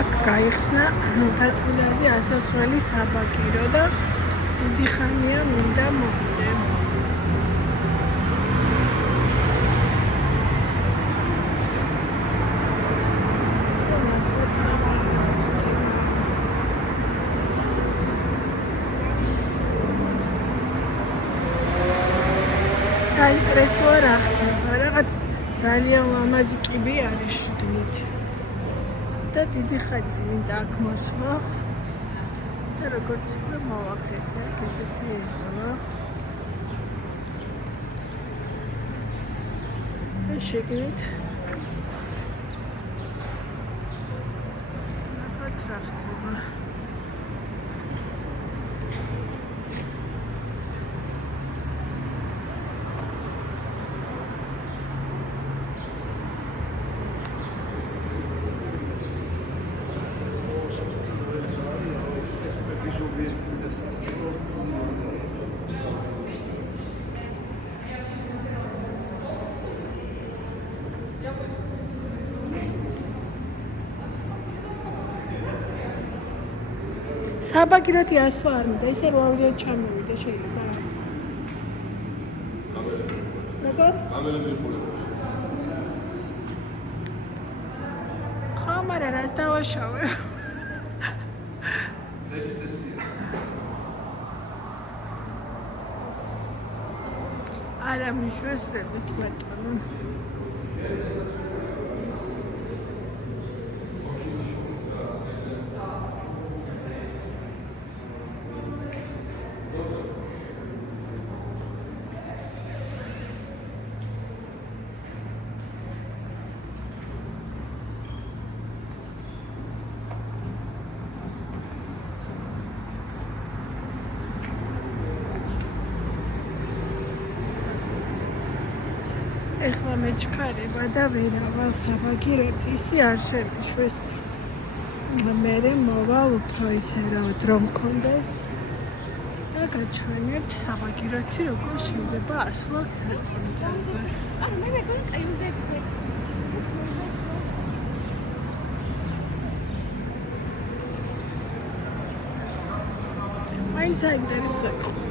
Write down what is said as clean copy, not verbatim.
აქ გაიხსნა დაწმინდაზე ასასვლელი საბაგირო და დიდი ხანია მინდა მოვიდე. საინტერესოა რა ხდება, რაღაც ძალიან ლამაზი კიბე არის შიგნით და დიდი ხანია მინდა აქ მოსვლა და როგორც იქნება მოვახედე, აქ ესეთი ეზოა და შიგნით რაღაც რა ხდება. საბაგიროთი ასვლა არ მინდა, ისე როავდიან ჩამოვიდა შეიძლება. როგორ? კამერები იყურება. ხო, მაგრამ რას დავაშავე? არა მიშვესებით ბატონო. ეხლა მეჩქარება და ვერავარ საბაგიროთ ისი არ შემიშვეს. მერე მოვალ უფრო ისე რა დრო მქონდეს და გაჩვენებთ საბაგიროთი როგორ შეიძლება ასვლა დაწმინდაზე. მე მეგონი კაიუზე ექსპერტი. მაინც საინტერესოა.